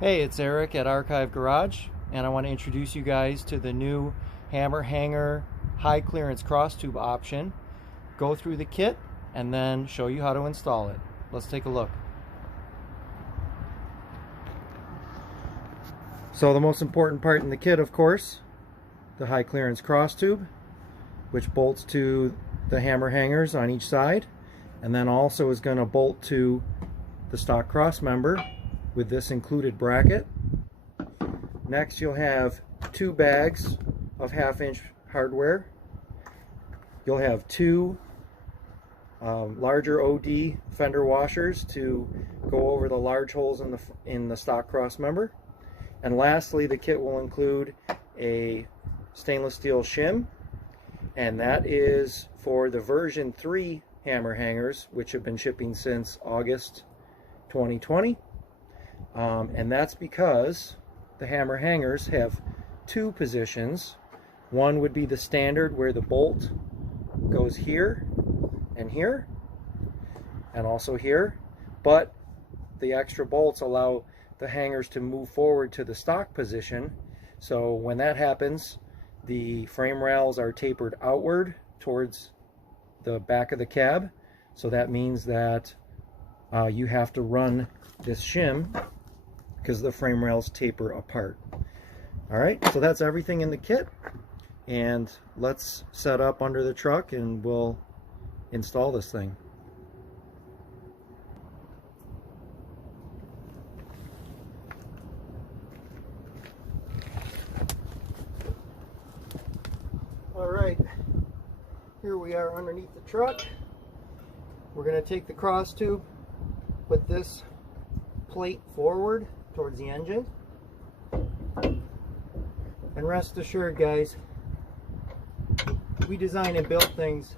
Hey, it's Eric at Archive Garage, and I want to introduce you guys to the new hammer hanger high clearance cross tube option. Go through the kit and then show you how to install it. Let's take a look. So the most important part in the kit, of course, the high clearance cross tube, which bolts to the hammer hangers on each side, and then also is going to bolt to the stock cross member with this included bracket. Next, you'll have 2 bags of 1/2 inch hardware. You'll have 2 larger OD fender washers to go over the large holes in the stock cross member. And lastly, the kit will include a stainless steel shim, and that is for the version 3 hammer hangers, which have been shipping since August 2020. And that's because the hammer hangers have 2 positions. One would be the standard, where the bolt goes here, and also here, but the extra bolts allow the hangers to move forward to the stock position. So when that happens, the frame rails are tapered outward towards the back of the cab. So that means that you have to run this shim because the frame rails taper apart. Alright, so that's everything in the kit, and let's set up under the truck and we'll install this thing. Alright, here we are underneath the truck. We're going to take the cross tube, put this plate forward towards the engine, and rest assured, guys, we design and build things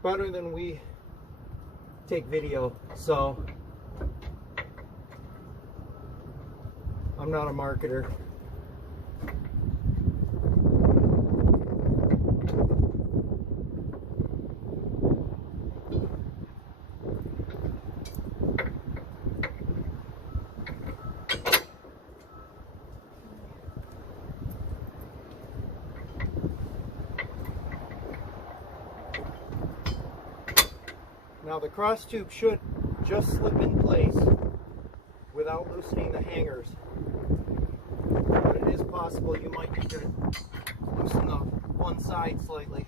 better than we take video, so I'm not a marketer. Now the cross tube should just slip in place without loosening the hangers, but it is possible you might need to loosen the one side slightly.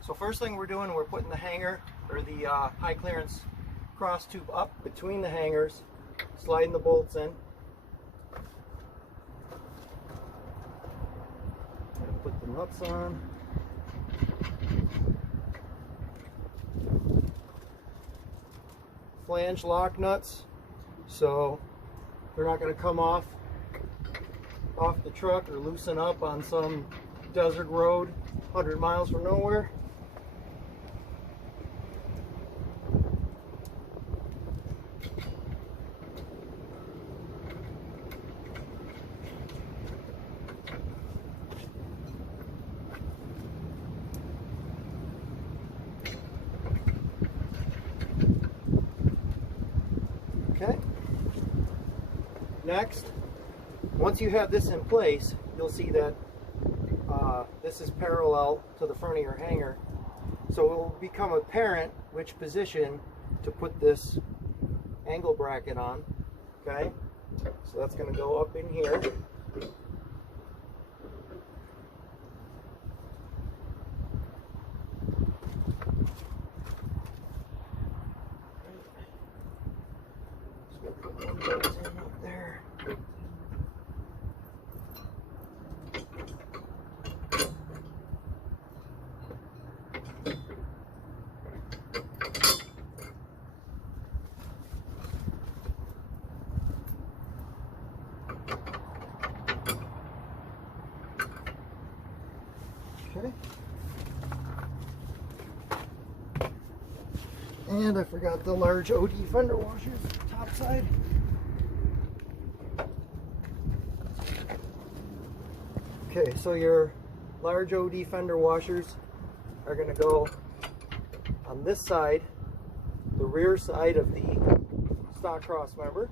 So first thing we're doing, we're putting the hanger, or the high clearance cross tube, up between the hangers, sliding the bolts in. And put the nuts on. Flange lock nuts, so they're not going to come off the truck or loosen up on some desert road 100 miles from nowhere. Okay. Next, once you have this in place, you'll see that this is parallel to the front of your hanger. So it will become apparent which position to put this angle bracket on. Okay? So that's going to go up in here. Okay. And I forgot the large OD fender washers, top side. Okay, so your large OD fender washers are going to go on this side, the rear side of the stock cross member.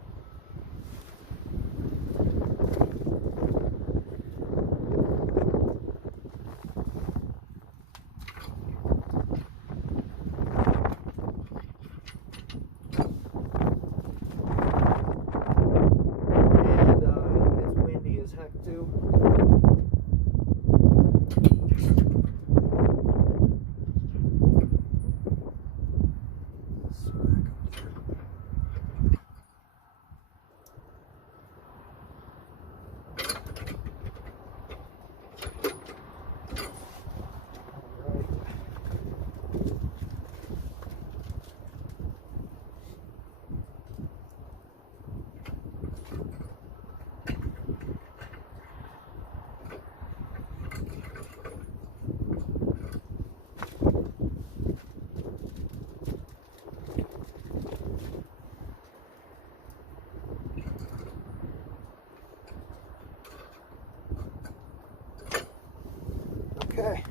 Okay,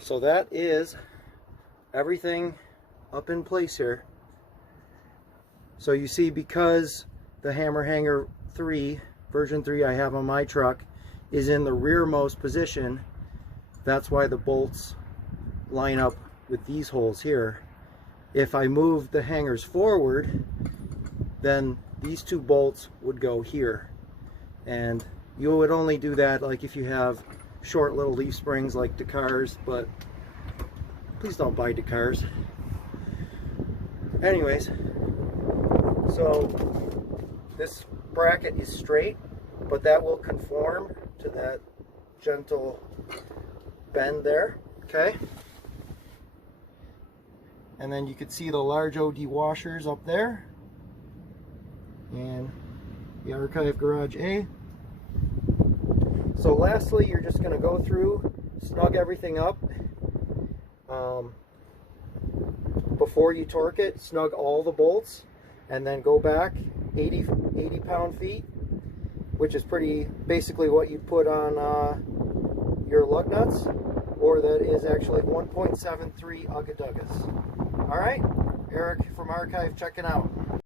so that is everything up in place here. So you see, because the hammer hanger 3, version 3 I have on my truck, is in the rearmost position, that's why the bolts line up with these holes here. If I move the hangers forward, then these 2 bolts would go here. And you would only do that like if you have short little leaf springs like Dakars, but please don't buy Dakars. Anyways, so this bracket is straight, but that will conform to that gentle bend there, okay? And then you can see the large OD washers up there, and the Archive Garage A. So lastly, you're just going to go through, snug everything up. Before you torque it, snug all the bolts, and then go back 80 pound-feet, which is basically what you put on your lug nuts, or that is actually 1.73 Ugga Duggas. Alright, Eric from Archive checking out.